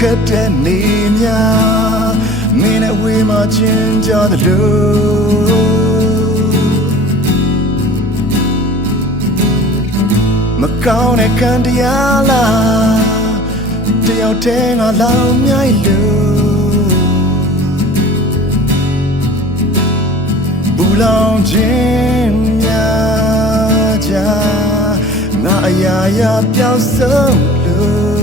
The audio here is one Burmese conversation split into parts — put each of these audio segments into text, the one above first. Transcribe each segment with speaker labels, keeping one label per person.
Speaker 1: ခက်တဲ့နေများမင်းနဲ့ဝေးမှချင်းကြတဲ့လို့မကောင်းတဲ့ခံတရားလားတယောက်တည်းငါလောင်မြိုက်လို့ဘူလောင်ခြင်းများကြငါအရာရာပြောင်းဆုံးလို့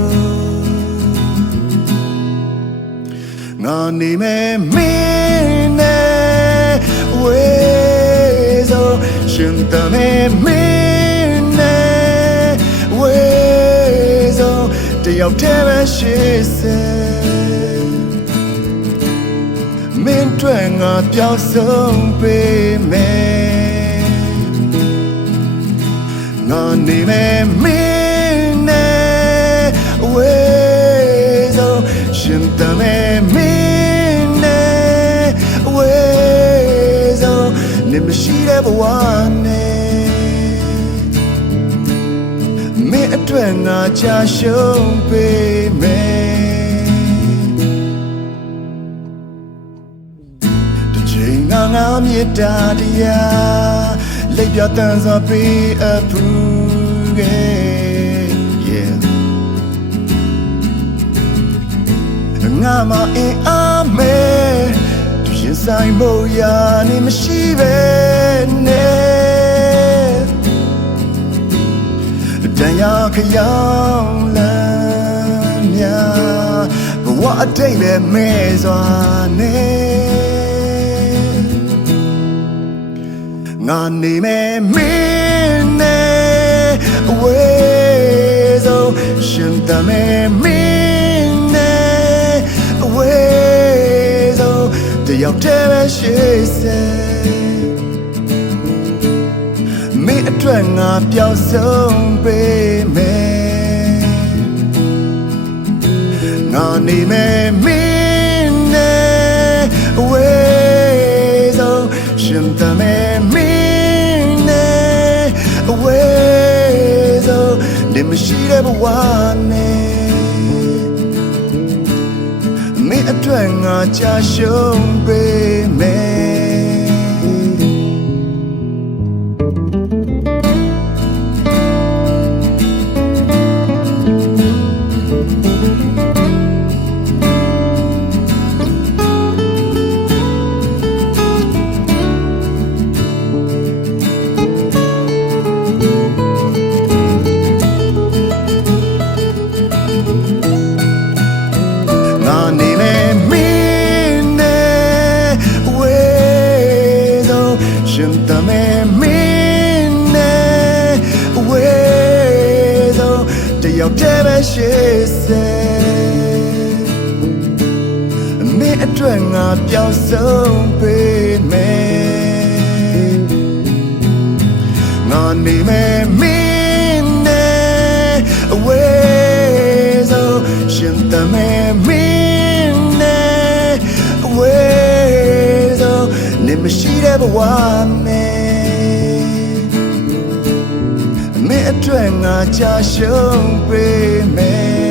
Speaker 1: ငါနေမဲ့မင်းနဲ့ဝေးစို့ရှင်တမဲ့မင်းနဲ့ဝေးစို့တယောက်တည်းပဲရှိစေမင်းတွေ့ငါပြောင်းဆုံးပေးမယ်ငါနေမဲ့မင်းနဲ့ဝေးစို့ရှင်တမဲ့ မရှိတဲ့ဘဝနဲ့မင်းအတွက်ငါချရှုံးပေးမယ်တစ်ချိန်ငါငါမြေတာတရားလက်ပြတန်းစွာပေးအပ်ဘူးကဲ yeah ငါမအင်းအားမဲသူ ရင်ဆိုင်ဖို့ရာနေမရှိပဲနဲ့တန်ရာခရောင်လမ်းများဘဝအတိတ်ပဲမဲစွာနဲ့ငါနေမဲ့မင်းနဲ့အဝေးဆုံးရှင်တမဲ့ ဆုံးတယောက်တည်းပဲရှိစေမင်းအတွက်ငါပြောင်းဆုံးပေးမယ်ငါနေမဲ့မင်းနဲ့အဝေးဆုံးရှင်တမဲ့မင်းနဲ့အဝေးဆုံးနေမရှိတဲ့ဘဝနဲ့ မင်းအတွက်ငါချရှုံးပေးမယ် ရှင်တမဲ့မင်းနဲ့ဝေးဆုံးတယောက်တည်းပဲရှိစေမင်းအတွက်ငါပြောင်းဆုံးပေးမယ်ငါနေမဲ့မင်းနဲ့အဝေးဆုံးရှင်တမဲ့ ဆုံးနေမရှိတဲ့ဘဝနဲ့မင်းအတွက်ငါချရှုံးပေးမယ်